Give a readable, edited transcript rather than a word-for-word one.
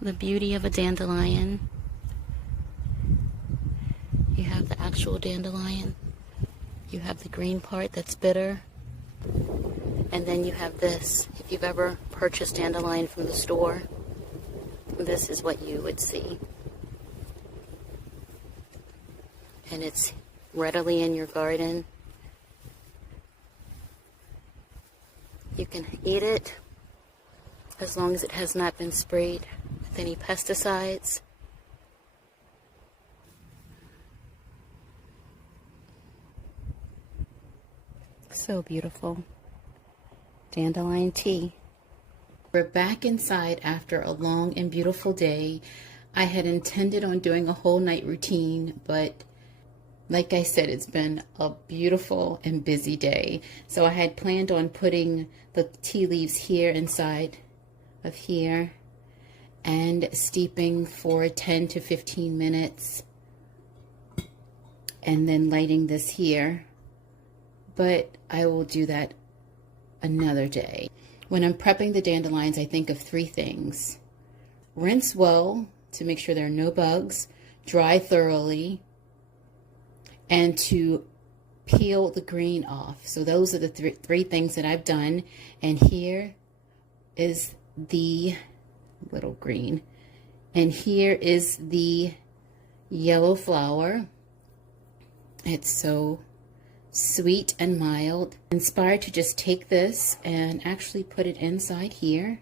the beauty of a dandelion. You have the actual dandelion. You have the green part that's bitter. And then you have this. If you've ever purchased dandelion from the store, this is what you would see. And it's readily in your garden. You can eat it as long as it has not been sprayed with any pesticides. So beautiful. Dandelion tea. We're back inside after a long and beautiful day. I had intended on doing a whole night routine, but like I said, it's been a beautiful and busy day. So I had planned on putting the tea leaves here inside of here and steeping for 10 to 15 minutes and then lighting this here. But I will do that another day. When I'm prepping the dandelions, I think of three things. Rinse well to make sure there are no bugs, dry thoroughly, and to peel the green off. So those are the three things that I've done. And here is the little green. And here is the yellow flower. It's so sweet and mild. Inspired to just take this and actually put it inside here.